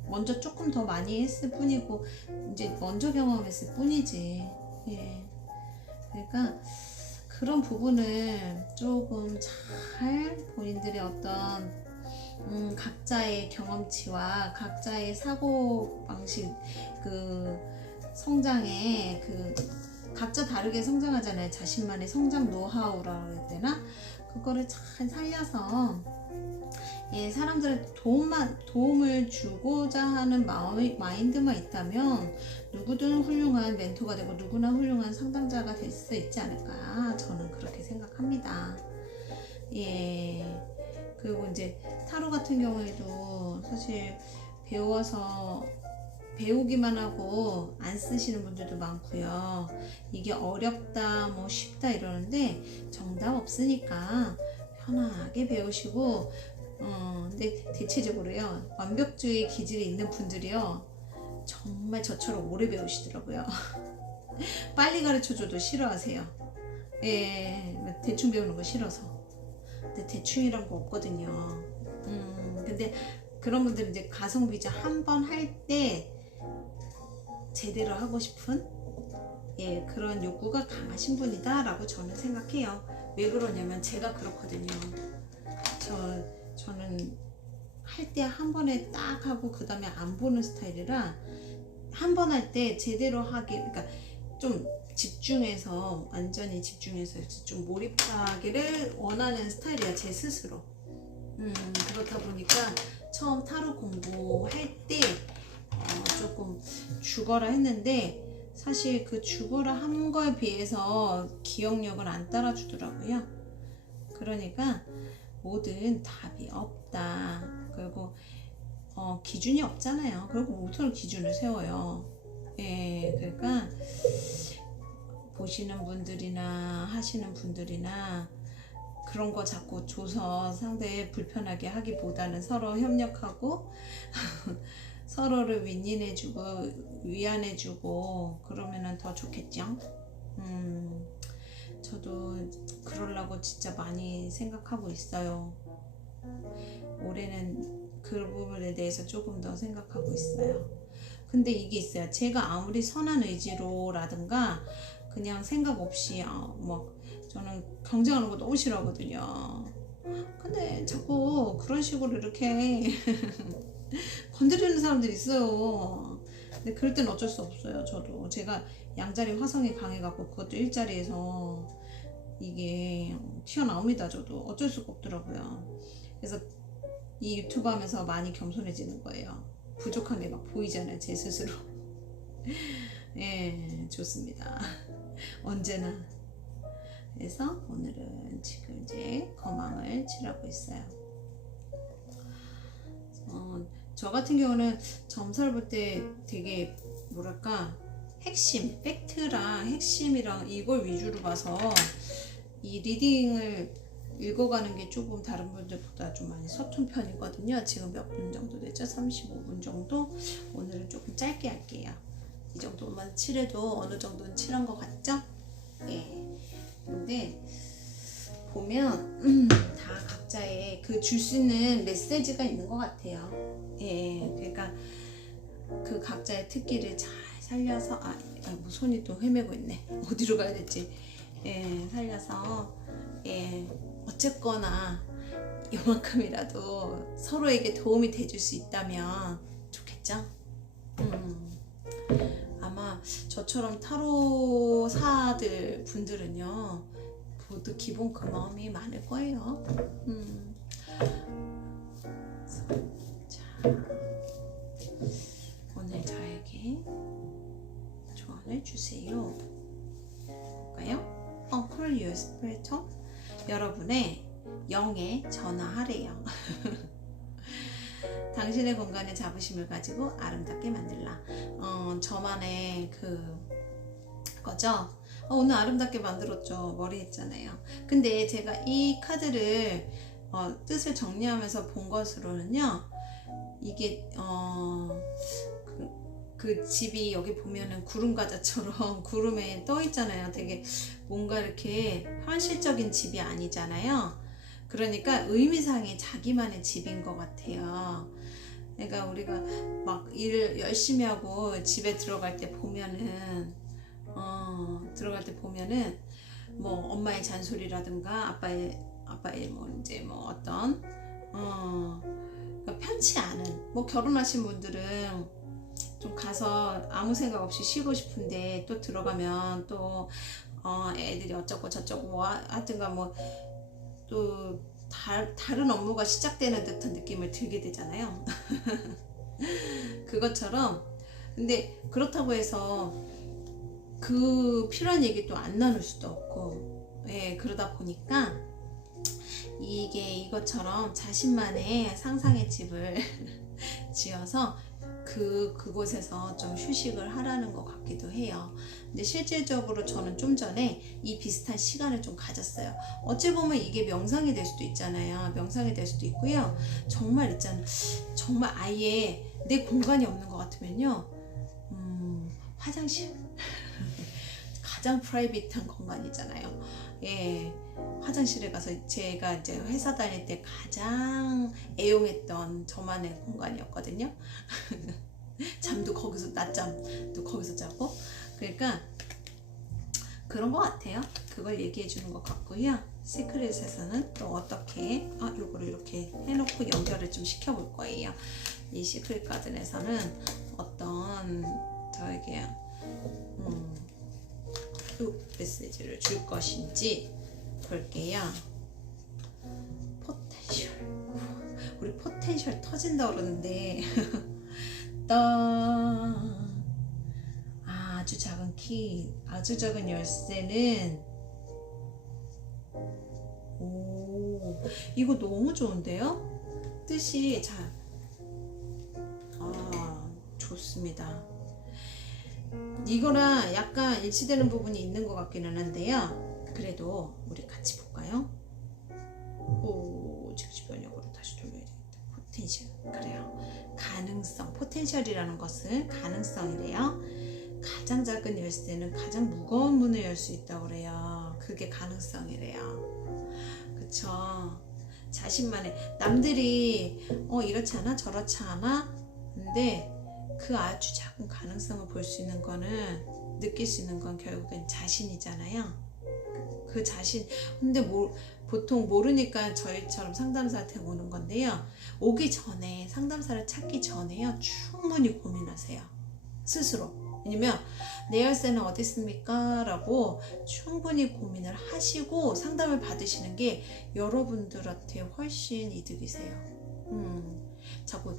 먼저 조금 더 많이 했을 뿐이고 이제 먼저 경험했을 뿐이지. 예. 그러니까 그런 부분을 조금 잘 본인들의 어떤 각자의 경험치와 각자의 사고방식, 그 성장에 각자 다르게 성장하잖아요. 자신만의 성장 노하우라고 해야 되나? 그거를 잘 살려서 사람들한테 도움을 주고자 하는 마인드만 있다면 누구든 훌륭한 멘토가 되고 누구나 훌륭한 상담자가 될 수 있지 않을까, 저는 그렇게 생각합니다. 그리고 이제 타로 같은 경우에도 사실 배우기만 하고 안 쓰시는 분들도 많고요. 이게 어렵다, 뭐 쉽다 이러는데 정답 없으니까 편하게 배우시고, 근데 대체적으로요, 완벽주의 기질이 있는 분들이요, 정말 저처럼 오래 배우시더라고요. 빨리 가르쳐줘도 싫어하세요. 대충 배우는 거 싫어서. 근데 대충이란 거 없거든요. 근데 그런 분들은 이제 가성비자 한 번 할 때 제대로 하고 싶은 그런 욕구가 강하신 분이다 라고 저는 생각해요. 왜 그러냐면 제가 그렇거든요. 저는 할 때 한 번에 딱 하고 그 다음에 안 보는 스타일이라 한 번 할 때 제대로 그러니까 좀 집중해서, 완전히 집중해서 좀 몰입하기를 원하는 스타일이야, 제 스스로. 그렇다 보니까 처음 타로 공부할 때 조금 죽어라 했는데 사실 그 죽어라 한 거에 비해서 기억력을 안 따라주더라고요. 그러니까 뭐든 답이 없다. 그리고 기준이 없잖아요. 그리고 무슨 기준을 세워요. 그러니까 보시는 분들이나 하시는 분들이나 그런 거 자꾸 줘서 상대 불편하게 하기보다는 서로 협력하고 서로를 윈윈해주고 위안해주고 그러면은 더 좋겠죠. 저도 그러려고 진짜 많이 생각하고 있어요. 올해는 그 부분에 대해서 조금 더 생각하고 있어요. 근데 이게 있어요. 제가 아무리 선한 의지로라든가 그냥 생각 없이 저는 경쟁하는 거 너무 싫어하거든요. 근데 자꾸 그런 식으로 이렇게 건드리는 사람들이 있어요. 근데 그럴 땐 어쩔 수 없어요. 저도 제가 양자리 화성이 강해갖고 그것도 일자리에서 이게 튀어나옵니다. 저도 어쩔 수가 없더라고요. 그래서 이 유튜브 하면서 많이 겸손해지는 거예요. 부족한 게 막 보이잖아요, 제 스스로. 좋습니다. 언제나. 그래서 오늘은 지금 이제 거망을 칠하고 있어요. 저 같은 경우는 점사를 볼 때 되게 핵심, 팩트랑 핵심이랑 이걸 위주로 봐서 이 리딩을 읽어가는 게 조금 다른 분들보다 좀 많이 서툰 편이거든요. 지금 몇 분 정도 됐죠? 35분 정도? 오늘은 조금 짧게 할게요. 이 정도만 칠해도 어느 정도는 칠한 것 같죠? 예. 근데 보면 다 각자의 그 줄 수 있는 메시지가 있는 것 같아요. 예. 그러니까 그 각자의 특기를 잘 살려서 뭐 손이 또 헤매고 있네. 어디로 가야 될지. 예, 살려서 예, 어쨌거나 이만큼이라도 서로에게 도움이 돼줄 수 있다면 좋겠죠? 아마 저처럼 타로사들 분들은요 모두 기본 그 마음이 많을 거예요. 자, 오늘 저에게 조언을 주세요. 볼까요? Call your spirit. 여러분의 영에 전화하래요. 당신의 공간에 자부심을 가지고 아름답게 만들라. 저만의 그거죠. 오늘 아름답게 만들었죠. 머리 했잖아요. 근데 제가 이 카드를 뜻을 정리하면서 본 것으로는요. 이게 그 집이 여기 보면은 구름 과자처럼 구름에 떠 있잖아요. 되게 뭔가 이렇게 현실적인 집이 아니잖아요. 그러니까 의미상의 자기만의 집인 것 같아요. 그러니까 우리가 막 일을 열심히 하고 집에 들어갈 때 보면은 뭐 엄마의 잔소리라든가 아빠의 뭐 이제 뭐 어떤 그러니까 편치 않은 뭐 결혼하신 분들은 좀 가서 아무 생각 없이 쉬고 싶은데 또 들어가면 또 애들이 어쩌고 저쩌고 뭐 하여튼가 뭐 또 다른 업무가 시작되는 듯한 느낌을 들게 되잖아요. 그것처럼 근데 그렇다고 해서 그 필요한 얘기 또 안 나눌 수도 없고 예, 그러다 보니까 이것처럼 자신만의 상상의 집을 지어서 그곳에서 좀 휴식을 하라는 것 같기도 해요. 근데 실질적으로 저는 좀 전에 이 비슷한 시간을 좀 가졌어요. 어찌 보면 이게 명상이 될 수도 있잖아요. 명상이 될 수도 있고요. 정말 정말 아예 내 공간이 없는 것 같으면요. 화장실. 가장 프라이빗한 공간이잖아요. 예. 화장실에 가서 제가 이제 회사 다닐 때 가장 애용했던 저만의 공간이었거든요. 잠도 거기서 낮잠도 거기서 자고 그러니까 그런 것 같아요. 그걸 얘기해 주는 것 같고요. 시크릿에서는 또 어떻게 요거를 이렇게 해놓고 연결을 좀 시켜볼 거예요. 이 시크릿 가든에서는 어떤 저에게 메시지를 줄 것인지 볼게요. 포텐셜. 우리 포텐셜 터진다 그러는데 아주 작은 키, 아주 작은 열쇠는 이거 너무 좋은데요? 뜻이 좋습니다. 이거랑 약간 일치되는 부분이 있는 것 같기는 한데요. 그래도 우리 같이 볼까요? 즉시 번역으로 다시 돌려야 되겠다. 포텐셜. 그래요. 가능성. 포텐셜이라는 것은 가능성이래요. 가장 작은 열쇠는 가장 무거운 문을 열 수 있다고 그래요. 그게 가능성이래요. 그쵸? 자신만의 남들이 이렇지 않아 저렇지 않아 근데 그 아주 작은 가능성을 볼 수 있는 거는 느낄 수 있는 건 결국엔 자신이잖아요. 그 자신 근데 보통 모르니까 저희처럼 상담사한테 오는 건데요. 오기 전에 상담사를 찾기 전에요. 충분히 고민하세요. 스스로. 왜냐면 내 열쇠는 어디 있습니까? 라고 충분히 고민을 하시고 상담을 받으시는 게 여러분들한테 훨씬 이득이세요. 자꾸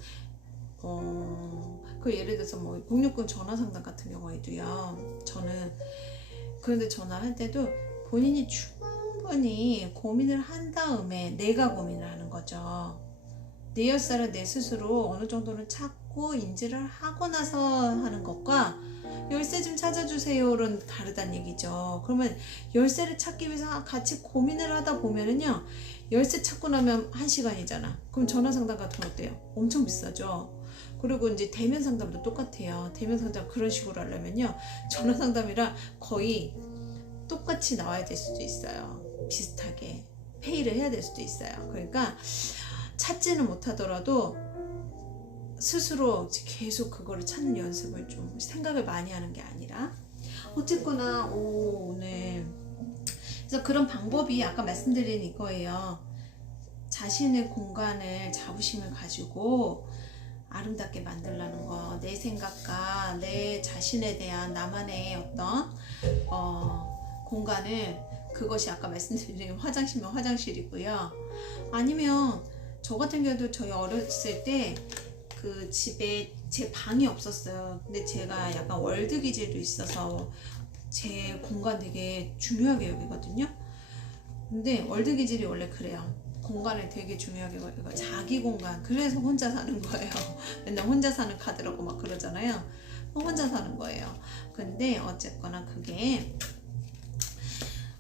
예를 들어서 뭐 060 전화 상담 같은 경우에도요. 저는 그런데 전화할 때도 본인이 충분히 고민을 한 다음에 내가 고민을 하는 거죠. 내 열쇠를 내 스스로 어느 정도는 찾고 인지를 하고 나서 하는 것과 열쇠 좀 찾아주세요는 다르다는 얘기죠. 그러면 열쇠를 찾기 위해서 같이 고민을 하다 보면은요, 열쇠 찾고 나면 1시간이잖아. 그럼 전화 상담 같은 거 어때요? 엄청 비싸죠. 그리고 이제 대면 상담도 똑같아요. 대면 상담 그런 식으로 하려면요, 전화 상담이랑 거의 똑같이 나와야 될 수도 있어요. 비슷하게 페이를 해야 될 수도 있어요. 그러니까 찾지는 못하더라도 스스로 계속 그거를 찾는 연습을 좀 생각을 많이 하는 게 아니라, 어쨌거나 오늘 그래서 그런 방법이 아까 말씀드린 이거예요. 자신의 공간을, 자부심을 가지고 아름답게 만들라는 거. 내 생각과 내 자신에 대한 나만의 어떤 공간을, 그것이 아까 말씀드린 화장실이면 화장실이고요. 아니면 저 같은 경우도 저희 어렸을 때 그 집에 제 방이 없었어요. 근데 제가 약간 월드 기질도 있어서 제 공간 되게 중요하게 여기거든요. 근데 월드 기질이 원래 그래요. 공간을 되게 중요하게 여기고 자기 공간. 그래서 혼자 사는 거예요. 맨날 혼자 사는 카드라고 막 그러잖아요. 혼자 사는 거예요. 근데 어쨌거나 그게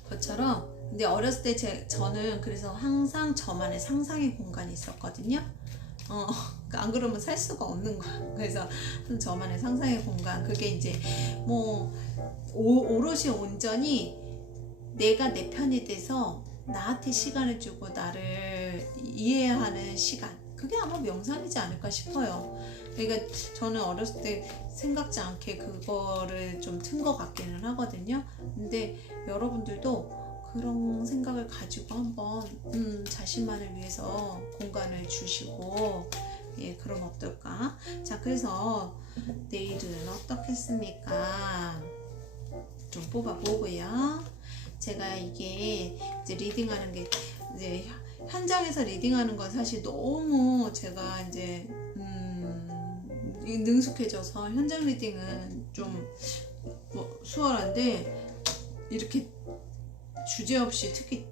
그것처럼, 근데 어렸을 때 저는 그래서 항상 저만의 상상의 공간이 있었거든요. 안 그러면 살 수가 없는 거야. 그래서 저만의 상상의 공간, 그게 이제 뭐 오롯이 온전히 내가 내 편이 돼서 나한테 시간을 주고 나를 이해하는 시간, 그게 아마 명상이지 않을까 싶어요. 그러니까 저는 어렸을 때 생각지 않게 그거를 좀 튼 것 같기는 하거든요. 근데 여러분들도 그런 생각을 가지고 한번 자신만을 위해서 공간을 주시고, 예, 그럼 어떨까? 자, 그래서 내일은 어떻겠습니까? 좀 뽑아보고요. 제가 이게 이제 리딩하는 게, 이제 현장에서 리딩하는 건 사실 너무 제가 이제 능숙해져서 현장 리딩은 좀 수월한데, 이렇게 주제 없이, 특히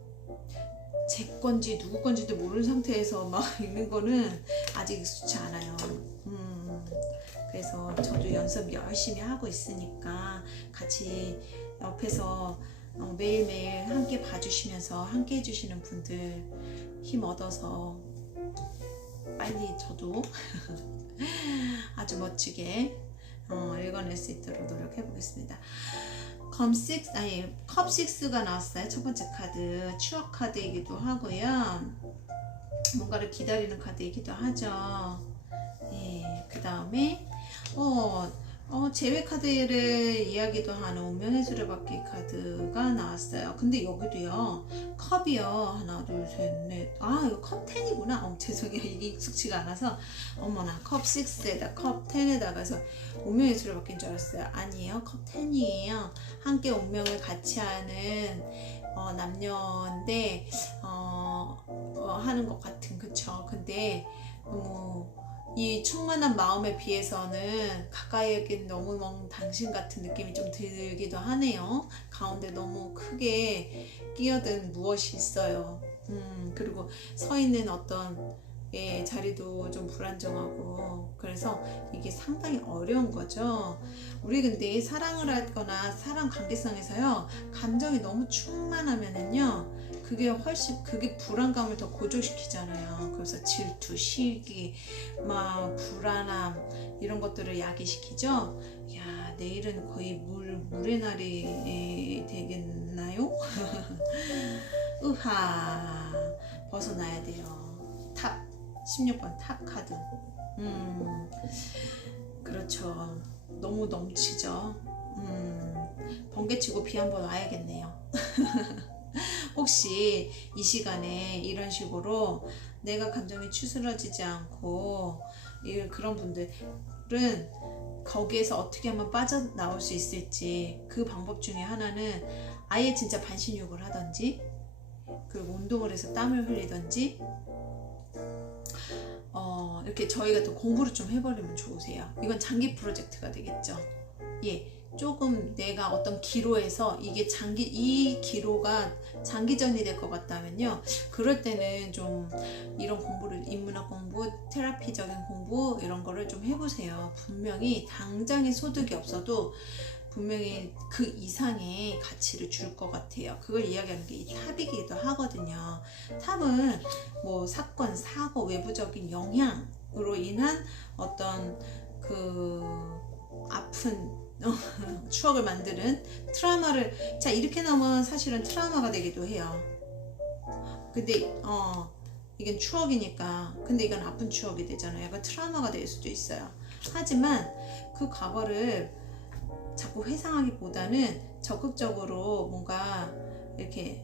제 건지 누구 건지도 모르는 상태에서 막 읽는 거는 아직 익숙치 않아요. 그래서 저도 연습 열심히 하고 있으니까 같이 옆에서 매일매일 함께 봐주시면서 함께 해주시는 분들 힘 얻어서 빨리 저도 아주 멋지게 읽어낼 수 있도록 노력해 보겠습니다. 컵 6가 나왔어요. 첫 번째 카드, 추억 카드이기도 하고요. 뭔가를 기다리는 카드이기도 하죠. 예, 그 다음에 재회 카드를 이야기도 하는 운명의 수레바퀴 카드가 나왔어요. 근데 여기도요, 컵이요, 하나 둘 셋 넷, 이거 컵 10이구나. 죄송해요, 이게 익숙치가 않아서. 어머나, 컵 6에다 컵 10에다가 해서 운명의 수레바퀴인 줄 알았어요. 아니에요, 컵 10이에요. 함께 운명을 같이 하는 남녀인데 하는 것 같은, 그쵸? 근데 이 충만한 마음에 비해서는 가까이 여긴 너무 먼 당신 같은 느낌이 좀 들기도 하네요. 가운데 너무 크게 끼어든 무엇이 있어요. 그리고 서 있는 어떤 자리도 좀 불안정하고, 그래서 이게 상당히 어려운 거죠. 우리 근데 사랑을 하거나 사랑 관계성에서요, 감정이 너무 충만하면은요, 그게 불안감을 더 고조시키잖아요. 그래서 질투, 시기, 막 불안함, 이런 것들을 야기시키죠. 야, 내일은 거의 물의 날이 되겠나요? 으하, 벗어나야 돼요. 탑 16번 탑 카드. 그렇죠. 너무 넘치죠. 번개치고 비 한번 와야겠네요. 혹시 이 시간에 이런 식으로 내가 감정이 추스러지지 않고 그런 분들은 거기에서 어떻게 하면 빠져나올 수 있을지, 그 방법 중에 하나는 아예 진짜 반신욕을 하든지, 그리고 운동을 해서 땀을 흘리든지, 이렇게 저희가 또 공부를 좀 해버리면 좋으세요. 이건 장기 프로젝트가 되겠죠. 예, 조금 내가 어떤 기로에서 이 기로가 장기전이 될 것 같다면요. 그럴 때는 좀 이런 공부를, 인문학 공부, 테라피적인 공부 이런 거를 좀 해보세요. 분명히 당장의 소득이 없어도 분명히 그 이상의 가치를 줄 것 같아요. 그걸 이야기하는 게 이 탑이기도 하거든요. 탑은 뭐 사건, 사고, 외부적인 영향으로 인한 어떤 그 아픈 추억을 만드는 트라우마를, 자 이렇게 나오면 사실은 트라우마가 되기도 해요. 근데 이건 추억이니까, 근데 이건 아픈 추억이 되잖아요. 약간 트라우마가 될 수도 있어요. 하지만 그 과거를 자꾸 회상하기보다는 적극적으로 뭔가 이렇게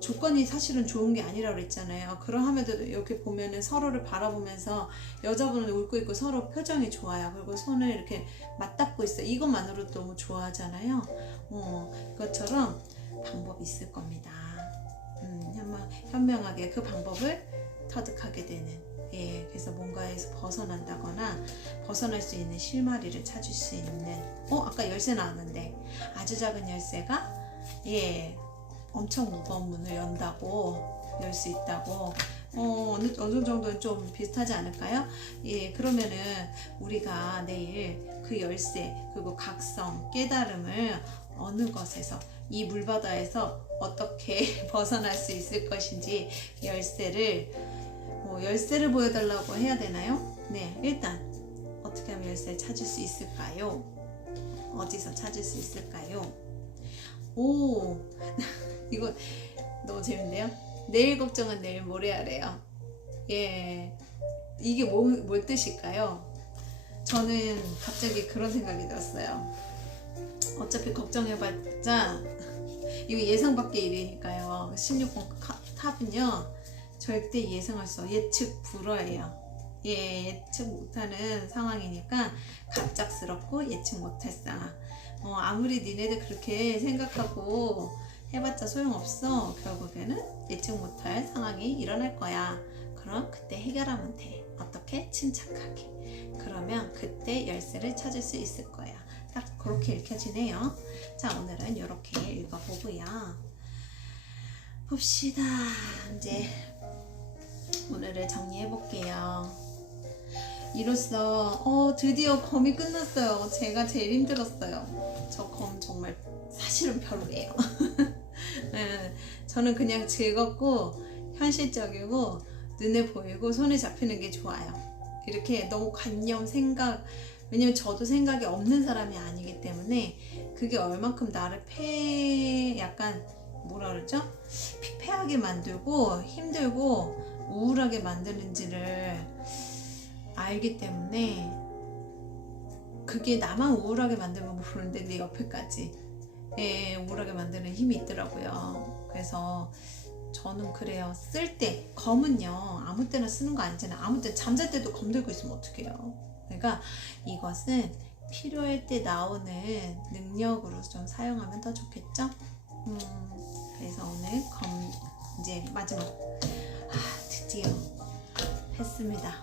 조건이 사실은 좋은 게 아니라고 그랬잖아요. 그러함에도 이렇게 보면은 서로를 바라보면서 여자분은 웃고 있고 서로 표정이 좋아요. 그리고 손을 이렇게 맞닿고 있어요. 이것만으로도 너무 좋아하잖아요. 그것처럼 방법이 있을 겁니다. 현명하게 그 방법을 터득하게 되는, 그래서 뭔가에서 벗어난다거나 벗어날 수 있는 실마리를 찾을 수 있는, 아까 열쇠 나왔는데 아주 작은 열쇠가 엄청 무거운 문을 열 수 있다고, 어느 정도는 좀 비슷하지 않을까요? 그러면은 우리가 내일 그 열쇠 그리고 각성, 깨달음을 어느 것에서, 이 물바다에서 어떻게 벗어날 수 있을 것인지 열쇠를 보여달라고 해야 되나요? 네, 일단 어떻게 하면 열쇠를 찾을 수 있을까요? 어디서 찾을 수 있을까요? 오, 이거 너무 재밌네요. 내일 걱정은 내일 모레 하래요. 이게 뭘 뜻일까요? 저는 갑자기 그런 생각이 들었어요. 어차피 걱정해봤자 이거 예상 밖의 일이니까요. 16번 탑은요, 절대 예측 불허예요. 예측 못하는 상황이니까 갑작스럽고 예측 못할 상황. 아무리 니네들 그렇게 생각하고 해봤자 소용없어. 결국에는 예측 못할 상황이 일어날 거야. 그럼 그때 해결하면 돼. 어떻게? 침착하게. 그러면 그때 열쇠를 찾을 수 있을 거야. 딱 그렇게 읽혀지네요. 자, 오늘은 이렇게 읽어보고요. 봅시다. 이제 오늘을 정리해볼게요. 이로써 드디어 검이 끝났어요. 제가 제일 힘들었어요. 저 검 정말 사실은 별로예요. 저는 그냥 즐겁고 현실적이고 눈에 보이고 손에 잡히는 게 좋아요. 이렇게 너무 왜냐면 저도 생각이 없는 사람이 아니기 때문에 그게 얼만큼 나를 약간 뭐라 그러죠? 피폐하게 만들고 힘들고 우울하게 만드는지를 알기 때문에, 그게 나만 우울하게 만들면 모르는데 내 옆에까지 우울하게 만드는 힘이 있더라고요. 그래서 저는 그래요. 쓸 때 검은요, 아무 때나 쓰는 거 아니잖아요. 아무 때 잠잘 때도 검 들고 있으면 어떡해요. 그러니까 이것은 필요할 때 나오는 능력으로 좀 사용하면 더 좋겠죠? 그래서 오늘 검 이제 마지막, 드디어 했습니다.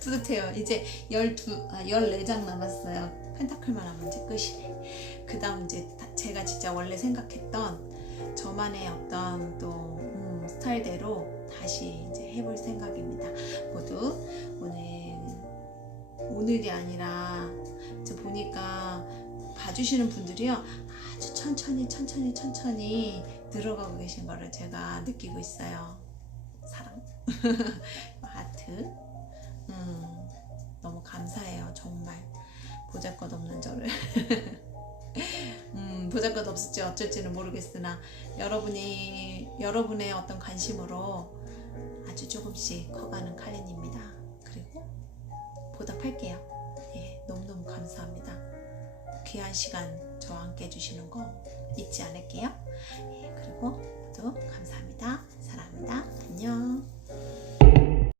뿌듯해요. 이제 14장 남았어요. 펜타클만 하면 이제 끝이네. 그 다음 이제 제가 진짜 원래 생각했던 저만의 어떤 또 스타일대로 다시 이제 해볼 생각입니다. 모두 오늘이 아니라 이제 보니까 봐주시는 분들이요, 아주 천천히 늘어가고 계신 거를 제가 느끼고 있어요. 사랑. 하트. 너무 감사해요. 정말 보잘것없는 저를. 보잘것없을지 어쩔지는 모르겠으나 여러분의 어떤 관심으로 아주 조금씩 커가는 칼린입니다. 그리고 보답할게요. 너무너무 감사합니다. 귀한 시간 저와 함께 해주시는 거 잊지 않을게요. 그리고 모두 감사합니다.